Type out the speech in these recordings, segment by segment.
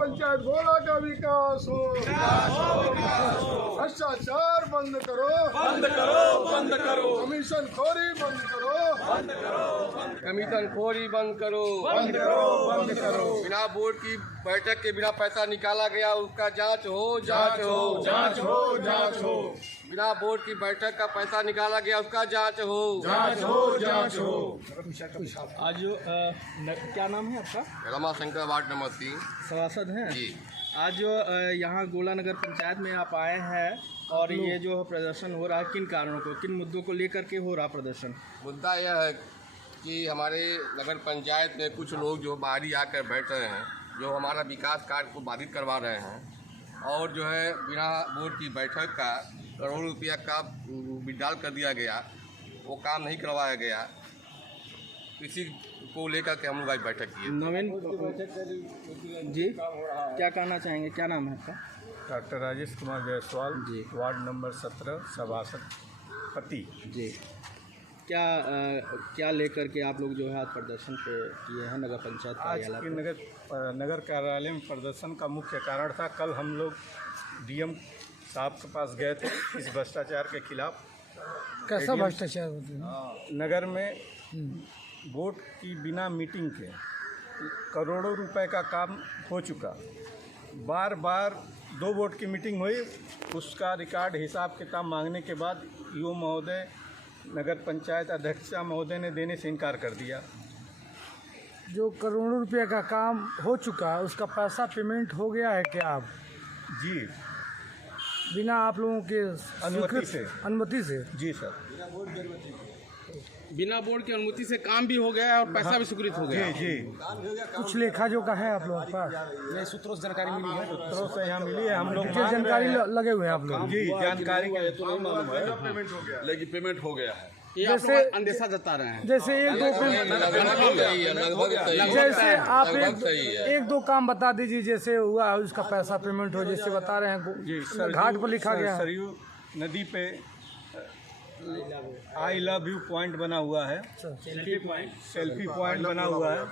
पंचायत गोला का विकास हो। भ्रष्टाचार बंद करो, बंद करो, बंद करो, कमीशन खोरी बंद करो, बंद करो, कमीशन खोरी बंद करो, बंद करो, बंद करो। बिना बोर्ड की बैठक के बिना पैसा निकाला गया उसका जांच हो, जांच हो, जांच हो, जांच हो, बिना बोर्ड की बैठक का पैसा निकाला गया उसका जांच हो, जांच हो, जांच हो। आज जो क्या नाम है आपका? रमाशंकर वार्ड नंबर 3 सभासद हैं जी। आज जो यहाँ गोला नगर पंचायत में आप आए हैं और ये जो प्रदर्शन हो रहा है, किन कारणों को, किन मुद्दों को लेकर के हो रहा प्रदर्शन? मुद्दा यह है कि हमारे नगर पंचायत में कुछ लोग जो बाहरी आकर बैठ रहे हैं, जो हमारा विकास कार्य को बाधित करवा रहे हैं और जो है बिना बोर्ड की बैठक का करोड़ों रुपया का विड्रॉल कर दिया गया, वो काम नहीं करवाया गया। इसी को लेकर के हम लोग आज बैठक किए। नवीन जी, क्या कहना चाहेंगे? क्या नाम है आपका? डॉक्टर राजेश कुमार जायसवाल जी। वार्ड नंबर 17 सभासद पति। जी, क्या लेकर के आप लोग जो है आज प्रदर्शन पे किए हैं नगर पंचायत आज कार्यालय के पे? नगर कार्यालय में प्रदर्शन का मुख्य कारण था, कल हम लोग डीएम साहब के पास गए थे इस भ्रष्टाचार के खिलाफ। कैसा भ्रष्टाचार होता है? नगर में वोट की बिना मीटिंग के करोड़ों रुपए का काम हो चुका। बार बार 2 वोट की मीटिंग हुई, उसका रिकॉर्ड हिसाब किताब मांगने के बाद ईओ महोदय, नगर पंचायत अध्यक्षा महोदय ने देने से इनकार कर दिया। जो करोड़ों रुपए का काम हो चुका है उसका पैसा पेमेंट हो गया है क्या? आप जी, बिना आप लोगों के अनुमति से? जी सर। बिना बोर्ड की अनुमति से काम भी हो गया है और पैसा भी स्वीकृत हो गया। जी जी, कुछ लेखा जोखा है आप लोगों के पास? ये सूत्रों से जानकारी मिली है। सूत्रों से यहाँ मिली है, हम लोग क्या जानकारी लगे हुए हैं आप लोग? जी, जानकारी का तो नहीं मालूम है, पेमेंट हो गया, लेकिन पेमेंट हो गया है। ये आप जैसे लोग अंदेशा जता रहे हैं। जैसे एक दो काम बता दीजिए जैसे हुआ है उसका पैसा पेमेंट हो, जैसे बता रहे हैं जी। घाट पर लिखा गया है। सरयू नदी पे आई लव यू पॉइंट बना हुआ है, सेल्फी पॉइंट बना हुआ है।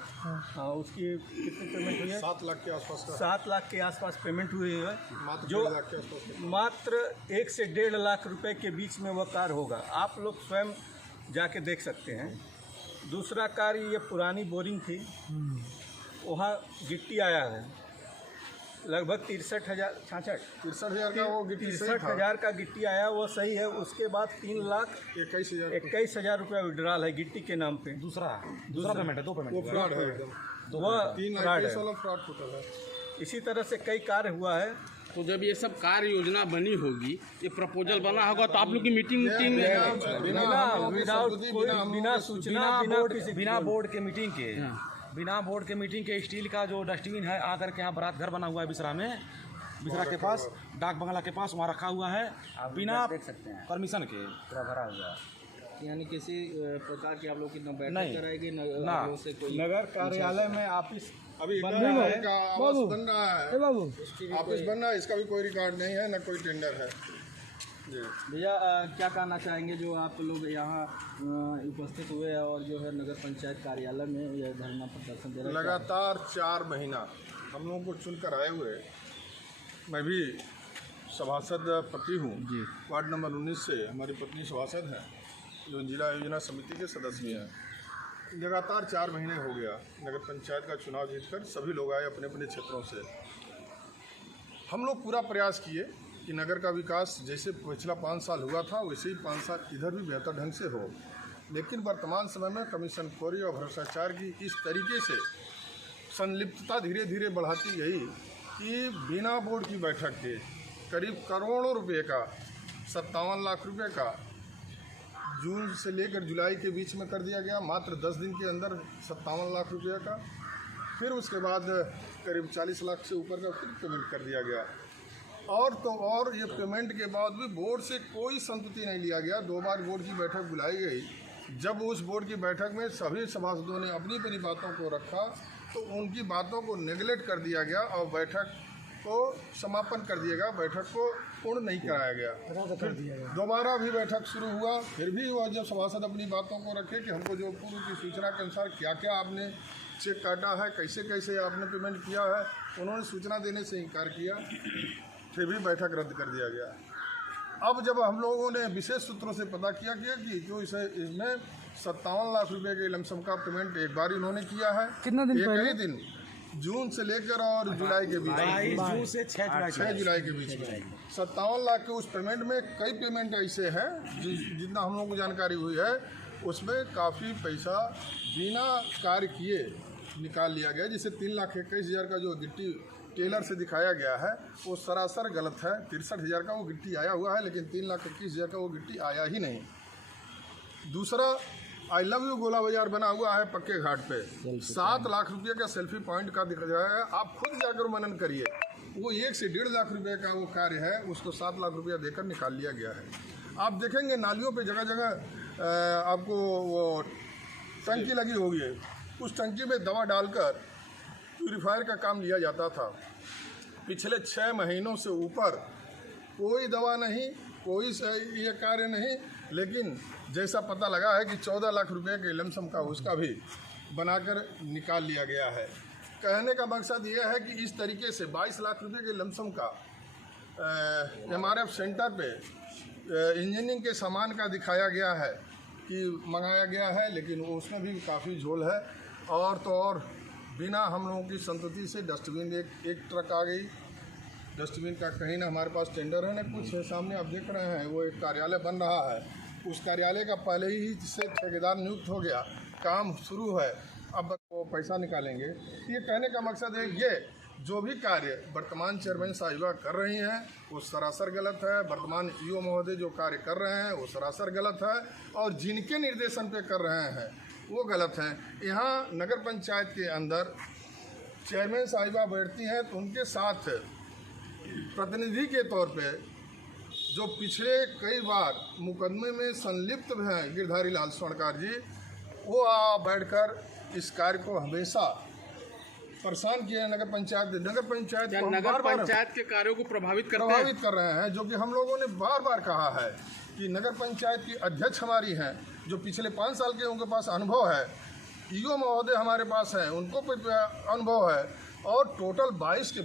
हाँ, उसकी कितनी पेमेंट हुई है? 7 लाख के आसपास का। 7 लाख के आसपास पेमेंट हुई है, मात्र जो 1.5 लाख के आसपास। मात्र 1 से 1.5 लाख रुपए के बीच में वह कार्य होगा। आप लोग स्वयं जाके देख सकते हैं। दूसरा कार्य, ये पुरानी बोरिंग थी, वहाँ गिट्टी आया है लगभग 63,000 का वो गिट्टी सही था। 63,000 का गिट्टी आया, वो सही है। उसके बाद 3,21,000 रुपया विड्रॉल है गिट्टी के नाम पे। दूसरा पेमेंट है, 2 पेमेंट वो फ्रॉड है एकदम, वह 3 लाख फ्रॉड है। वाला फ्रॉड टोटल है। इसी तरह से कई कार्य हुआ है। तो जब ये सब कार्य योजना बनी होगी, ये प्रपोजल बना होगा, तो आप लोग की मीटिंग बिना बोर्ड के मीटिंग के, बिना बोर्ड के मीटिंग के स्टील का जो डस्टबिन है आकर के यहाँ बारात घर बना हुआ है बिसरा के पास, डाक बंगला के पास, वहाँ रखा हुआ है बिना परमिशन के। भरा हुआ, यानी किसी प्रकार की आप लोग की बैठक नहीं कराएगी ना। से कोई नगर कार्यालय में ऑफिस अभी बन रहा है। का आवास बन रहा है, बाबू ऑफिस बन रहा है, इसका भी कोई रिकॉर्ड नहीं है, न कोई टेंडर है। जी भैया, क्या कहना चाहेंगे जो आप लोग यहाँ उपस्थित हुए और जो है नगर पंचायत कार्यालय में यह धरना प्रदर्शन दे रहे हैं? लगातार 4 महीना हम लोगों को चुनकर आए हुए, मैं भी सभासद पति हूँ जी। वार्ड नंबर 19 से हमारी पत्नी सभासद हैं, जो जिला योजना समिति के सदस्य भी हैं। लगातार 4 महीने हो गया नगर पंचायत का चुनाव जीतकर सभी लोग आए अपने अपने क्षेत्रों से। हम लोग पूरा प्रयास किए कि नगर का विकास जैसे पिछला 5 साल हुआ था वैसे ही 5 साल इधर भी बेहतर ढंग से हो, लेकिन वर्तमान समय में कमीशन खोरी और भ्रष्टाचार की इस तरीके से संलिप्तता धीरे धीरे बढ़ाती गई कि बिना बोर्ड की बैठक के करीब करोड़ों रुपए का, 57 लाख रुपए का जून से लेकर जुलाई के बीच में कर दिया गया, मात्र 10 दिन के अंदर 57 लाख रुपए का। फिर उसके बाद करीब 40 लाख से ऊपर का फिर पेमेंट कर दिया गया। और ये पेमेंट के बाद भी बोर्ड से कोई संतुष्टि नहीं लिया गया। 2 बार बोर्ड की बैठक बुलाई गई। जब उस बोर्ड की बैठक में सभी सभासदों ने अपनी अपनी बातों को रखा तो उनकी बातों को नेगलेक्ट कर दिया गया और बैठक को समापन कर दिया गया, बैठक को पूर्ण नहीं कराया गया। फिर दोबारा भी बैठक शुरू हुआ, फिर भी वह जब सभासद अपनी बातों को रखे कि हमको जो पूर्व की सूचना के अनुसार क्या क्या आपने चेक काटा है, कैसे कैसे आपने पेमेंट किया है। उन्होंने सूचना देने से इनकार किया, फिर भी बैठक रद्द कर दिया गया। अब जब हम लोगों ने विशेष सूत्रों से पता किया कि जो इसमें 57 लाख रुपए के लमसम का पेमेंट एक बार इन्होंने किया है। कितना दिन पहले? एक ही दिन, जून से लेकर और जुलाई के बीच, 22 से 6 जुलाई के बीच में 57 लाख के उस पेमेंट में कई पेमेंट ऐसे हैं जितना हम लोगों को जानकारी हुई है, उसमें काफ़ी पैसा बिना कार्य किए निकाल लिया गया। जैसे 3,21,000 का जो गिट्टी टेलर से दिखाया गया है वो सरासर गलत है। 63,000 का वो गिट्टी आया हुआ है, लेकिन 3,21,000 का वो गिट्टी आया ही नहीं। दूसरा, आई लव यू गोला बाजार बना हुआ है पक्के घाट पे, 7 लाख रुपये का सेल्फी पॉइंट का दिख रहा है। आप खुद जाकर मनन करिए, वो 1 से 1.5 लाख रुपये का वो कार्य है, उसको 7 लाख रुपया देकर निकाल लिया गया है। आप देखेंगे नालियों पे जगह जगह आपको वो टंकी लगी होगी, उस टंकी में दवा डालकर प्यूरीफायर का काम लिया जाता था। पिछले 6 महीनों से ऊपर कोई दवा नहीं, कोई ये कार्य नहीं, लेकिन जैसा पता लगा है कि 14 लाख रुपए के लमसम का उसका भी बनाकर निकाल लिया गया है। कहने का मकसद ये है कि इस तरीके से 22 लाख रुपए के लमसम का MRF सेंटर पे इंजीनियरिंग के सामान का दिखाया गया है कि मंगाया गया है, लेकिन उसमें भी काफ़ी झोल है। और तो और बिना हम लोगों की संतति से डस्टबिन एक ट्रक आ गई। डस्टबिन का कहीं ना हमारे पास टेंडर है ना कुछ है। सामने आप देख रहे हैं वो एक कार्यालय बन रहा है, उस कार्यालय का पहले ही से ठेकेदार नियुक्त हो गया, काम शुरू है, अब वो पैसा निकालेंगे। ये कहने का मकसद है ये जो भी कार्य वर्तमान चेयरमैन साहिबा कर रही हैं वो सरासर गलत है। वर्तमान ईओ महोदय जो कार्य कर रहे हैं वो सरासर गलत है, और जिनके निर्देशन पे कर रहे हैं वो गलत हैं। यहाँ नगर पंचायत के अंदर चेयरमैन साहिबा बैठती हैं तो उनके साथ प्रतिनिधि के तौर पे जो पिछले कई बार मुकदमे में संलिप्त हैं गिरधारी लाल स्वर्णकार जी, वो बैठकर इस कार्य को हमेशा परेशान किए हैं। नगर पंचायत के कार्यों को प्रभावित कर रहे हैं, जो कि हम लोगों ने बार बार कहा है कि नगर पंचायत की अध्यक्ष हमारी हैं जो पिछले 5 साल के उनके पास अनुभव है, ईओ महोदय हमारे पास हैं उनको अनुभव है, और टोटल 19 के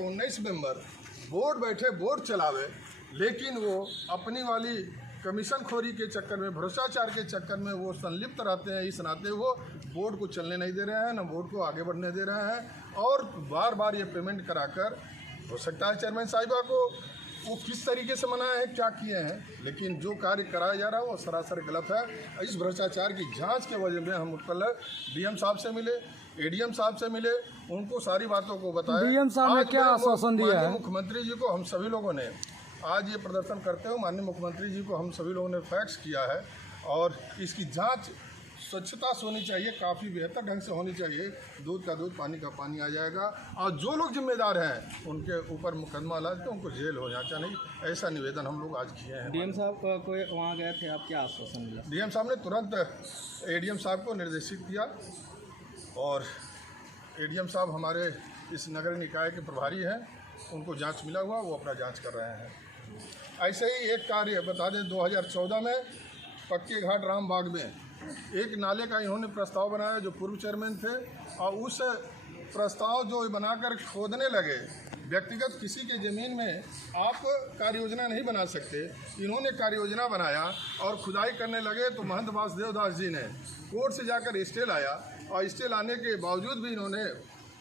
19 मेंबर बोर्ड बैठे बोर्ड चलावे, लेकिन वो अपनी वाली कमीशन खोरी के चक्कर में, भ्रष्टाचार के चक्कर में वो संलिप्त रहते हैं। इस नाते वो बोर्ड को चलने नहीं दे रहे हैं, न बोर्ड को आगे बढ़ने दे रहे हैं, और बार बार ये पेमेंट कराकर हो सकता है चेयरमैन साहिबा को वो किस तरीके से मनाए हैं, क्या किए हैं, लेकिन जो कार्य कराया जा रहा है वो सरासर गलत है। इस भ्रष्टाचार की जांच के वजह में हम कल डीएम साहब से मिले, एडीएम साहब से मिले, उनको सारी बातों को बताया। डीएम साहब ने क्या आश्वासन दिया है? मुख्यमंत्री जी को हम सभी लोगों ने आज ये प्रदर्शन करते हुए माननीय मुख्यमंत्री जी को हम सभी लोगों ने फैक्स किया है, और इसकी जांच स्वच्छता से होनी चाहिए, काफ़ी बेहतर ढंग से होनी चाहिए। दूध का दूध, पानी का पानी आ जाएगा, और जो लोग जिम्मेदार हैं उनके ऊपर मुकदमा ला के उनको जेल हो जाना नहीं, ऐसा निवेदन हम लोग आज किए हैं। डीएम साहब को वहाँ गए थे, आप क्या आश्वासन मिला? डीएम साहब ने तुरंत एडीएम साहब को निर्देशित किया, और एडीएम साहब हमारे इस नगर निकाय के प्रभारी हैं, उनको जांच मिला हुआ, वो अपना जांच कर रहे हैं। ऐसे ही एक कार्य बता दें, 2014 में पक्के घाट रामबाग में एक नाले का इन्होंने प्रस्ताव बनाया, जो पूर्व चेयरमैन थे, और उस प्रस्ताव जो बनाकर खोदने लगे, व्यक्तिगत किसी के ज़मीन में आप कार्य योजना नहीं बना सकते, इन्होंने कार्य योजना बनाया और खुदाई करने लगे, तो महंत वासुदेव दास जी ने कोर्ट से जाकर स्टे लाया, और स्टे लाने के बावजूद भी इन्होंने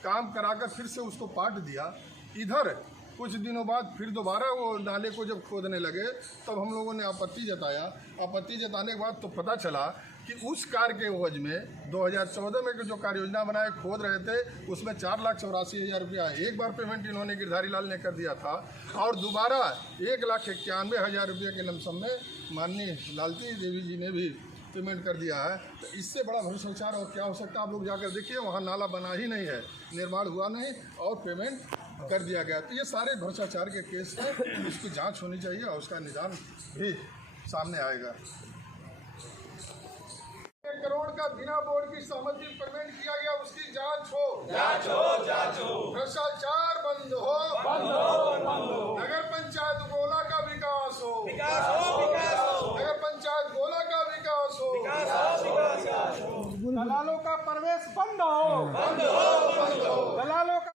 काम कराकर फिर से उसको पाट दिया। इधर कुछ दिनों बाद फिर दोबारा वो नाले को जब खोदने लगे, तब हम लोगों ने आपत्ति जताया। आपत्ति जताने के बाद तो पता चला कि उस कार्य के एवज में 2014 में जो कार्य योजना बनाए खोद रहे थे, उसमें 4,84,000 रुपया एक बार पेमेंट इन्होंने गिरधारी लाल ने कर दिया था, और दोबारा 1,91,000 रुपये के लमसम में माननीय लालती देवी जी ने भी पेमेंट कर दिया है। तो इससे बड़ा भ्रष्टाचार और क्या हो सकता है? आप लोग जाकर देखिए, वहाँ नाला बना ही नहीं है, निर्माण हुआ नहीं, और पेमेंट कर दिया गया। तो ये सारे भ्रष्टाचार के केस हैं, इसकी जांच होनी चाहिए और उसका निदान भी सामने आएगा। 1 करोड़ का बिना बोर्ड की सहमति पेमेंट किया गया, उसकी जांच हो। भ्रष्टाचार बंद हो। नगर पंचायत गोला का विकास हो। नगर पंचायत गोला का विकास हो। दलालों का प्रवेश बंद हो